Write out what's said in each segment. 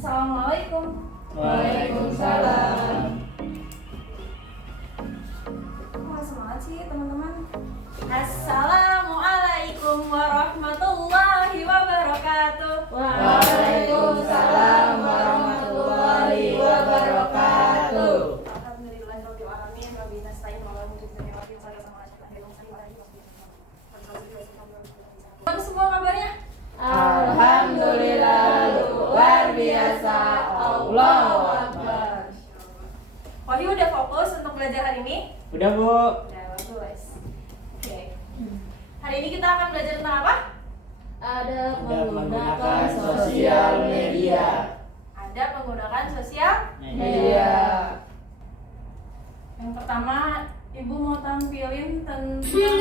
Assalamualaikum. Waalaikumsalam. Wah, semangat sih teman-teman. Assalamualaikum warahmatullahi wabarakatuh. Waalaikumsalam warahmatullahi wabarakatuh. Alhamdulillahirabbil alamin wa bihi nasta'in wa la ilaha semua kabarnya? Alhamdulillah, luar biasa. Allahu Akbar. Wahyu udah fokus untuk belajar hari ini? Udah, Bu. Udah, bagus. Oke. Hari ini kita akan belajar tentang apa? Ada menggunakan sosial media. Ada menggunakan sosial Media. Yang pertama, Ibu mau tampilin tentang video.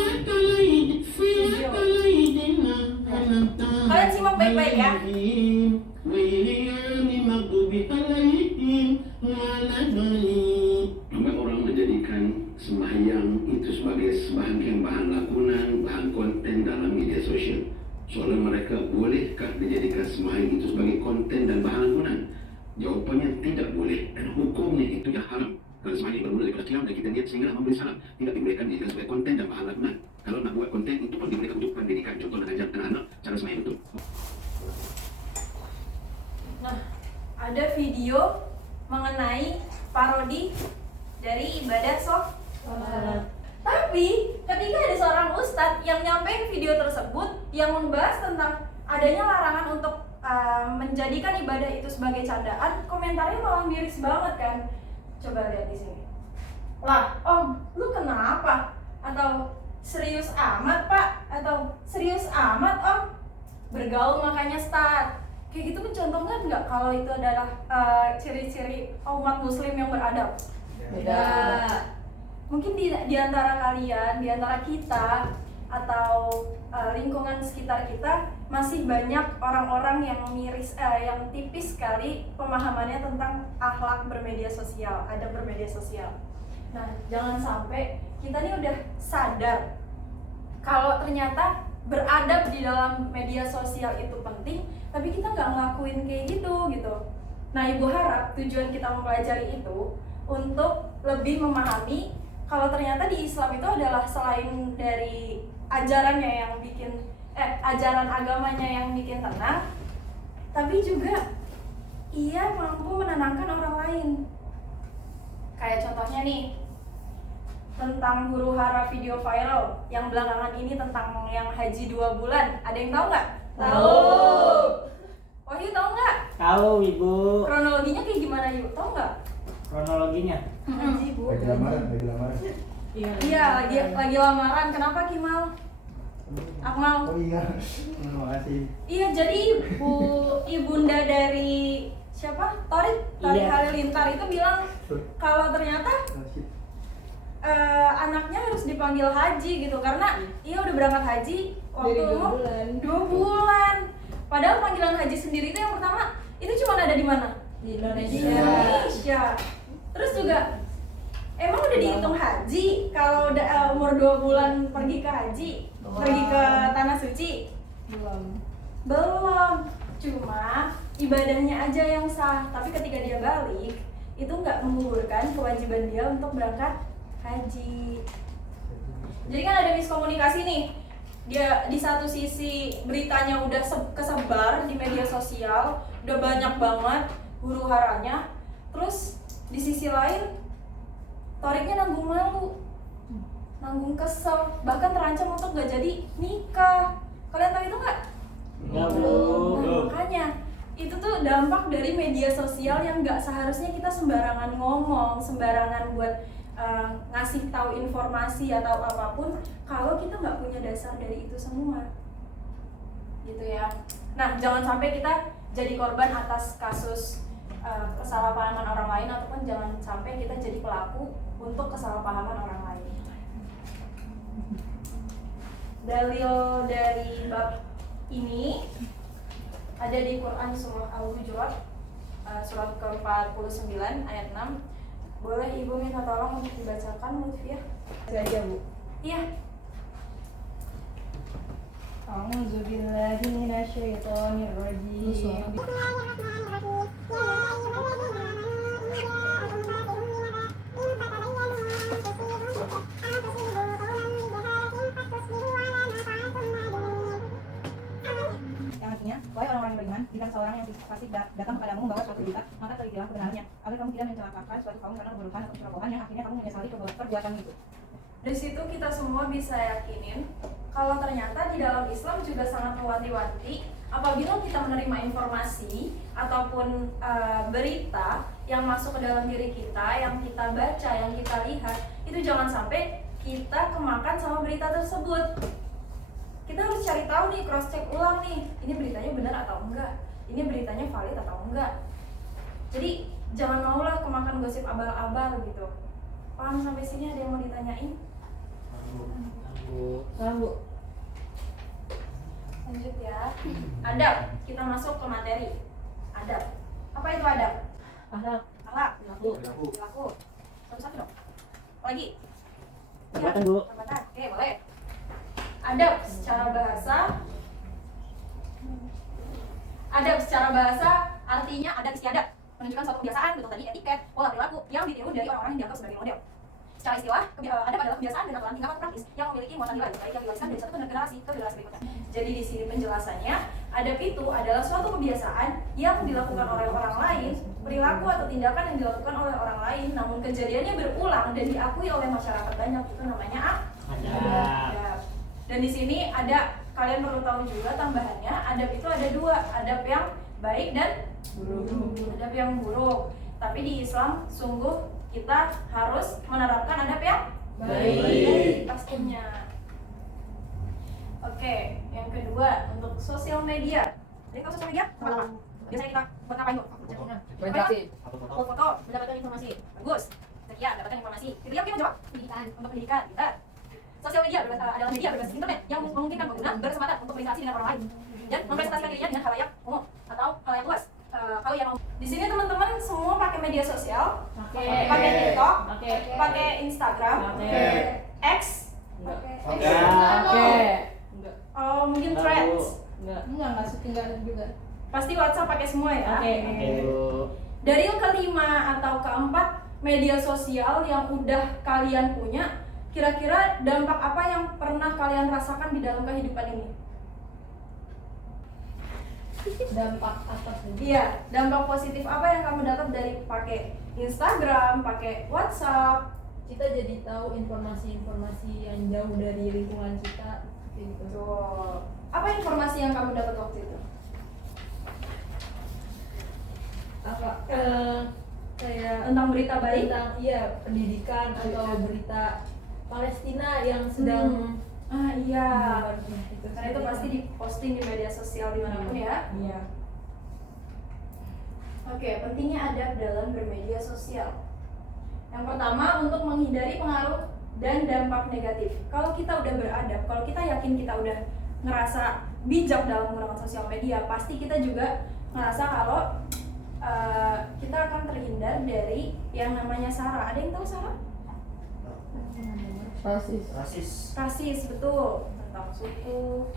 Kalian simak baik-baik ya. Sampai orang menjadikan sembahyang itu sebagai sebagian bahan lakonan, bahan konten dalam media sosial. Soalnya mereka bolehkah dijadikan sembahyang itu sebagai konten dan bahan lakonan? Jawabannya tidak boleh, dan hukumnya itu yang haram. Kalau sembahyang bermula dari Islam dan kita niat sehingga memberi salam, tidak dibolehkan dijadikan sebagai konten dan bahan lakonan. Kalau nak buat konten itu pun dibolehkan untuk pendidikan, contoh nak ajar anak-anak cara sembahyang betul. Nah, ada video mengenai parodi dari ibadah sholat. Tapi ketika ada seorang ustadz yang nyampein video tersebut yang membahas tentang adanya larangan untuk menjadikan ibadah itu sebagai candaan, komentarnya malah miris banget kan. Coba lihat di sini. Lah, Om, lu kenapa? Atau serius amat, Pak? Atau serius amat, Om? Bergaul makanya start. Kayak gitu mencontohkan nggak kalau itu adalah ciri-ciri umat muslim yang beradab? Tidak. Mungkin di antara kalian, di antara kita atau lingkungan sekitar kita masih banyak orang-orang yang miris, yang tipis sekali pemahamannya tentang akhlak bermedia sosial, adab bermedia sosial. Nah, jangan sampai kita nih udah sadar kalau ternyata beradab di dalam media sosial itu penting, tapi kita nggak ngelakuin kayak gitu. Nah, Ibu harap tujuan kita mempelajari itu untuk lebih memahami kalau ternyata di Islam itu adalah selain dari ajarannya yang bikin ajaran agamanya yang bikin tenang, tapi juga ia mampu menenangkan orang lain. Kayak contohnya nih, tentang huru hara video viral yang belakangan ini tentang yang haji 2 bulan. Ada yang tahu nggak? Tahu. Wahyu tahu nggak? Tahu, Ibu. Kronologinya kayak gimana, Yuk? Tahu nggak? Kronologinya. Haji, Bu. Lagi lamaran. Iya, lagi lamaran. Kenapa, Kimal? Akmal. Oh iya, terima kasih. Iya, jadi ibunda dari siapa? Torik Iya. Halilintar itu bilang kalau ternyata anaknya harus dipanggil haji gitu karena ia udah berangkat haji waktu Dari 2 umur bulan. 2 bulan. Padahal panggilan haji sendiri itu yang pertama itu cuma ada di mana? Di Di Indonesia. Indonesia. Terus juga emang udah dihitung haji kalau udah umur 2 bulan pergi ke haji, pergi ke tanah suci? Belum. Cuma ibadahnya aja yang sah. Tapi ketika dia balik, itu nggak menggugurkan kewajiban dia untuk berangkat haji. Jadi kan ada miskomunikasi nih. Dia di satu sisi beritanya udah kesebar di media sosial, udah banyak banget huru haranya. Terus di sisi lain Toriknya nanggung malu, nanggung kesel, bahkan terancam untuk gak jadi nikah. Kalian tahu itu nggak? Enggak, Bu. Nah, makanya itu tuh dampak dari media sosial yang nggak seharusnya kita sembarangan ngomong, sembarangan buat ngasih tahu informasi atau apapun kalau kita nggak punya dasar dari itu semua, gitu ya. Nah, jangan sampai kita jadi korban atas kasus kesalahpahaman orang lain, ataupun jangan sampai kita jadi pelaku untuk kesalahpahaman orang lain. Dalil dari bab ini ada di Quran surah Al-Hujurat surat ke-49 ayat 6. Boleh Ibu minta tolong untuk dibacakan, Lutfiah? Saja, Bu. Iya. A'udzu billahi minasyaitonir rajim. informasi datang kepadamu membawa suatu berita, maka telitilah kebenarannya, agar kamu tidak mencelakakan suatu kaum karena keburukan atau kecerobohan yang akhirnya kamu menyesali perbuatan itu. Dari situ kita semua bisa yakinin kalau ternyata di dalam Islam juga sangat mewanti-wanti apabila kita menerima informasi ataupun berita yang masuk ke dalam diri kita, yang kita baca, yang kita lihat, itu jangan sampai kita kemakan sama berita tersebut. Kita harus cari tahu nih, cross check ulang nih, ini beritanya benar atau enggak, ini beritanya valid atau enggak. Jadi jangan maulah kemakan gosip abal-abal gitu. Paham sampai sini? Ada yang mau ditanyain? Tahu. Lanjut ya. Adab, kita masuk ke materi. Adab. Apa itu adab? Akhlak. Akhlak. Perilaku. Perilaku. Satu-satu dong. Apa lagi? Jabatan, Bu. Jabatan. Oke, boleh. Adab secara bahasa. Adab secara bahasa artinya adab istiadat, menunjukkan suatu kebiasaan, betul tadi etiket, pola perilaku yang ditiru dari orang-orang yang dianggap sebagai model. Secara istilah, adab adalah kebiasaan dan aturan tingkatan praktis yang memiliki muatan nilai, baik yang diwariskan dari satu generasi ke generasi berikutnya. Jadi di sini penjelasannya, adab itu adalah suatu kebiasaan yang dilakukan oleh orang lain, perilaku atau tindakan yang dilakukan oleh orang lain, namun kejadiannya berulang dan diakui oleh masyarakat banyak, itu namanya adab. Dan di sini ada, kalian perlu tahu juga tambahannya, adab itu ada dua, adab yang baik dan buruk. Adab yang buruk. Tapi di Islam sungguh kita harus menerapkan adab yang baik pastinya. Oke, yang kedua untuk sosial media. Jadi kalau sosial media apa? Biasanya kita buat ngapain tuh? Berinteraksi. Foto, mendapatkan informasi. Bagus. Sekian, dapatkan informasi. Kedua mungkin menjawab pendidikan, untuk pendidikan. Kita sosial media adalah media berbasis internet yang memungkinkan pengguna berkesempatan untuk berinteraksi dengan orang lain dan mempresentasikan dirinya dengan khalayak umum atau khalayak luas. Kalau yang di sini teman-teman semua pakai media sosial, pakai TikTok, pakai Instagram, X, mungkin Threads, Enggak setinggal juga. pasti WhatsApp pakai semua ya. Oke, Bu. Dari yang kelima atau keempat media sosial yang udah kalian punya, kira-kira dampak apa yang pernah kalian rasakan di dalam kehidupan ini? Dampak apa sih? Iya, dampak positif apa yang kamu dapat dari pakai Instagram, pakai WhatsApp? Kita jadi tahu informasi-informasi yang jauh dari lingkungan kita gitu. Betul. Apa informasi yang kamu dapat waktu itu? Apa kayak Tentang berita baik? tentang pendidikan atau berita Palestina yang sedang Iya. gitu. Karena itu pasti diposting di media sosial dimanapun ya. Iya. Oke, pentingnya adab dalam bermedia sosial. Yang pertama, untuk menghindari pengaruh dan dampak negatif. Kalau kita udah beradab, kalau kita yakin kita udah ngerasa bijak dalam menggunakan sosial media, pasti kita juga ngerasa kalau kita akan terhindar dari yang namanya SARA. Ada yang tahu SARA? Rasis, betul. Tentang suku,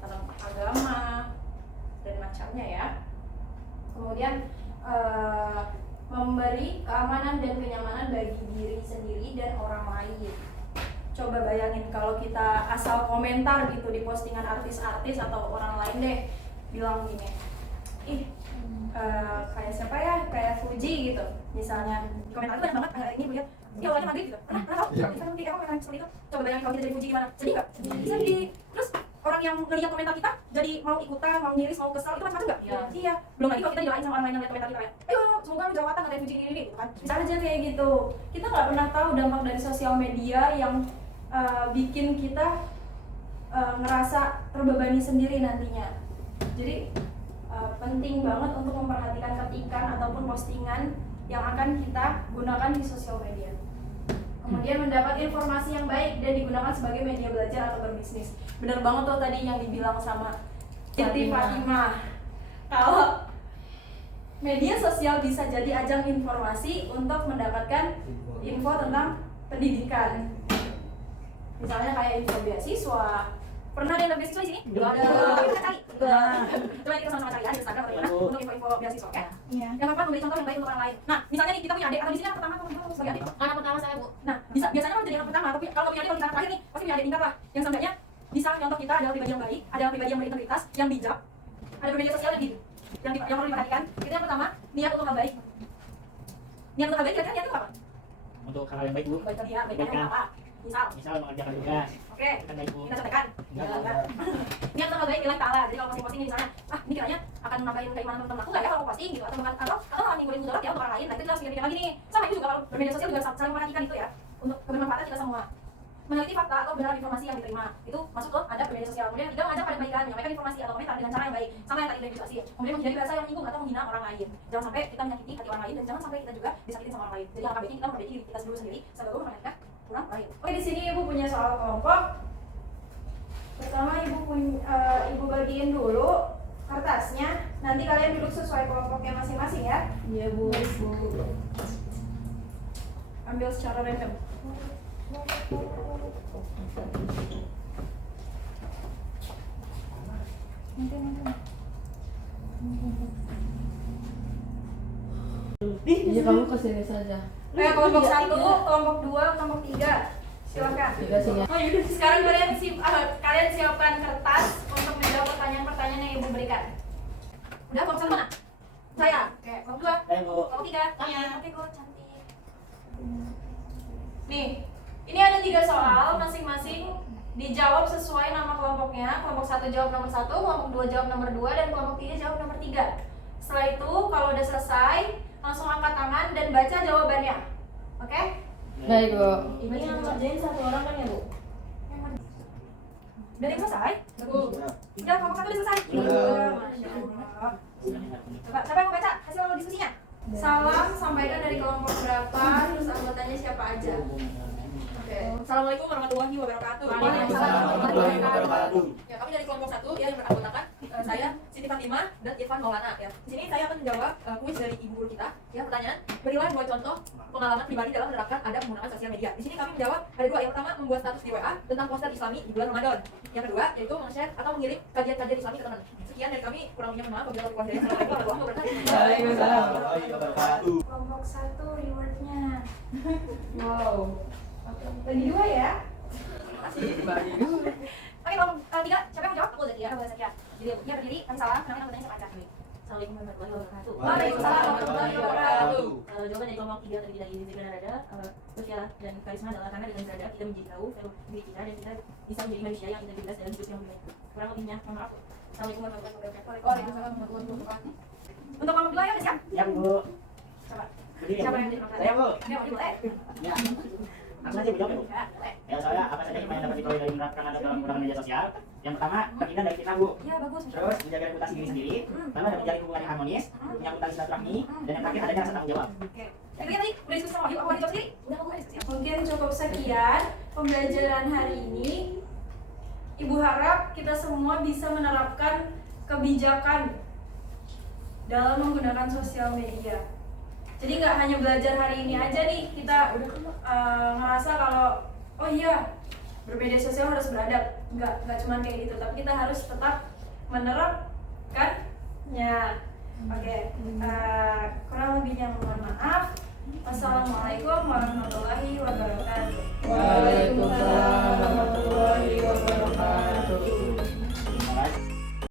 tentang agama, dan macamnya ya. Kemudian memberi keamanan dan kenyamanan bagi diri sendiri dan orang lain. Coba bayangin kalau kita asal komentar gitu di postingan artis-artis atau orang lain deh bilang gini, kayak siapa ya, kayak Fuji gitu misalnya, komentar itu banyak banget, ini lihat dia awalnya Madrid gitu, pernah tahu? Misalnya kayak orang seperti itu. Coba bayangin kalau kita jadi Fuji gimana, sedih nggak? Sedih. Terus orang yang ngelihat komentar kita jadi mau ikutan, mau ngiris, mau kesel, itu macam-macam nggak? Iya. Belum lagi kalau kita dilain sama orang lain yang lihat komentar kita ya, ayo semoga lu jerawatan kayak Fuji gini gitu kan. Bisa aja kayak gitu. Kita nggak pernah tahu dampak dari sosial media yang bikin kita ngerasa terbebani sendiri nantinya. Jadi penting banget untuk memperhatikan ketikan ataupun postingan yang akan kita gunakan di sosial media. Kemudian mendapat informasi yang baik dan digunakan sebagai media belajar atau berbisnis. Bener banget tuh tadi yang dibilang sama Siti Fatimah. Kalau media sosial bisa jadi ajang informasi untuk mendapatkan info tentang pendidikan. Misalnya kayak info beasiswa. Pernah ada yang beasiswa di sini? Belum ada. Kita cari. Coba kita sama-sama cari ya di Instagram atau di mana untuk info beasiswa, oke? Iya. Yang apa memberi contoh yang baik untuk orang lain. Nah, misalnya nih kita punya adik, atau di sini anak pertama atau sebagai adik? Anak pertama saya, Bu. Nah, biasanya kan jadi anak pertama, tapi kalau punya adik, kalau kita terakhir nih, pasti punya adik tingkat lah. Yang seenggaknya bisa contoh kita adalah pribadi yang baik, adalah pribadi yang berintegritas, yang bijak, ada bermedia sosial yang yang perlu diperhatikan itu yang pertama, niat untuk hal baik. Niat untuk hal baik kira-kira niat itu apa? Untuk hal yang baik bu. Iya, baiknya apa? Misal, mengerjakan tugas. oke, Itu kan baik bu. kita contohkan. Niat untuk hal baik nilai ta'ala. Jadi kalau posting-posting ini misalnya, ini kiranya akan nambahin keimanan teman-teman aku nggak ya kalau aku posting gitu, atau malah nimbulin mudarat ya untuk orang lain. Nah itu kita harus pikir lagi nih. Sama itu juga kalau bermedia sosial juga saling memperhatikan itu ya, untuk kebermanfaatan kita semua. Meneliti fakta atau benar informasi yang diterima itu masuk ke adab bermedia sosial. Kemudian yang ketiga, mengajak pada kebaikan, menyampaikan informasi atau komentar dengan cara yang baik, sama yang tadi definisi. Kemudian menghindari bahasa yang menyinggung atau menghina orang lain. Jangan sampai kita menyakiti hati orang lain dan jangan sampai kita juga disakitin sama orang lain. Jadi alangkah baiknya kita memperbaiki diri kita sendiri sebelum memperhatikan orang lain. Oke, di sini ibu punya soal kelompok. Pertama ibu bagiin dulu kertasnya. Nanti kalian duduk sesuai kelompoknya masing-masing ya. Iya bu. Ambil secara random. Iya kamu kesini saja. Kelompok 1, kelompok 2, kelompok 3. Silakan. Tiga sini. Oh yaudah, sekarang kalian siapkan kertas untuk menjawab pertanyaan-pertanyaan yang ibu berikan. Udah, kelompok 1 mana? Saya. Oke, kelompok 2. Saya bu. Kelompok 3. Tanya. Oke, kok cantik. Nih, ini ada 3 soal masing-masing dijawab sesuai nama kelompoknya. Kelompok 1 jawab nomor 1, kelompok 2 jawab nomor 2, dan kelompok 3 jawab nomor 3. Setelah itu, kalau udah selesai, langsung angkat tangan dan baca jawabannya. Oke? Baik bu. Ini yang ngerjain satu orang kan ya bu? Udah selesai? Bu. Udah, kelompok 1 udah selesai? Udah. Masya Allah. Coba, siapa yang mau baca hasil diskusinya? Salam sampaikan dari kelompok berapa, terus anggotanya siapa aja. Oke. Assalamualaikum warahmatullahi wabarakatuh. Waalaikumsalam warahmatullahi wabarakatuh. Ya, kami dari kelompok 1 ya yang beranggotakan saya Siti Fatimah dan Irfan Maulana ya. Di sini saya akan menjawab kuis dari ibu guru kita. Ya, pertanyaan, berilah 2 contoh pengalaman pribadi dalam menerapkan adab menggunakan sosial media. Di sini kami menjawab ada 2. Yang pertama, membuat status di WA tentang poster Islami di bulan Ramadan. Yang kedua, yaitu meng-share atau mengirim kajian-kajian Islami ke teman. Sekian dari kami, kurang lebihnya mohon maaf apabila kurang dari. Assalamualaikum warahmatullahi wabarakatuh. Waalaikumsalam. Kelompok 1 rewardnya. Wow. Oke, bagi 2 ya. Bagi dulu. Oke, kelompok 3, siapa yang mau jawab? Aku Zakia, aku Zakia. Jadi ya berdiri, kami salah, kenapa anggotanya siapa aja? Assalamualaikum warahmatullahi wabarakatuh. Waalaikumsalam warahmatullahi wabarakatuh. Jawaban dari kelompok 3 tadi kita izin ada sosial dan karisma adalah karena dengan sadar kita menjadi tahu diri kita dan kita bisa menjadi manusia yang integritas dalam hidup yang lebih baik. Kurang lebihnya, mohon maaf. Assalamualaikum warahmatullahi wabarakatuh. Waalaikumsalam warahmatullahi wabarakatuh. Untuk kelompok 2 ya udah siap? Ya bu. Coba. Berdiri ya Siapa bu. yang jadi kelompok Saya bu. Oke, mau dimulai? Ya. Langsung aja bu jawab ya bu. Ya, boleh. Ya soalnya apa saja hikmah yang dapat diperoleh dari menerapkan adab dalam menggunakan media sosial? Yang pertama, terhindar dari fitnah bu. Ya, bagus. Terus menjaga reputasi diri sendiri, lalu ada menjalin hubungan yang harmonis, menyambut tali silaturahmi, dan yang terakhir adanya rasa tanggung jawab. Oke. Jadi tadi udah diskusi sama Wahyu, aku mau dijawab sendiri? Udah, aku mau diskusi. Mungkin cukup sekian pembelajaran hari ini. Ibu harap kita semua bisa menerapkan kebijakan dalam menggunakan sosial media. Jadi nggak hanya belajar hari ini aja nih, kita ngerasa kalau oh iya bermedia sosial harus beradab. Nggak cuma kayak gitu, tapi kita harus tetap menerapkannya. Oke, kurang lebihnya mohon maaf. Wassalamualaikum warahmatullahi wabarakatuh. Waalaikumsalam.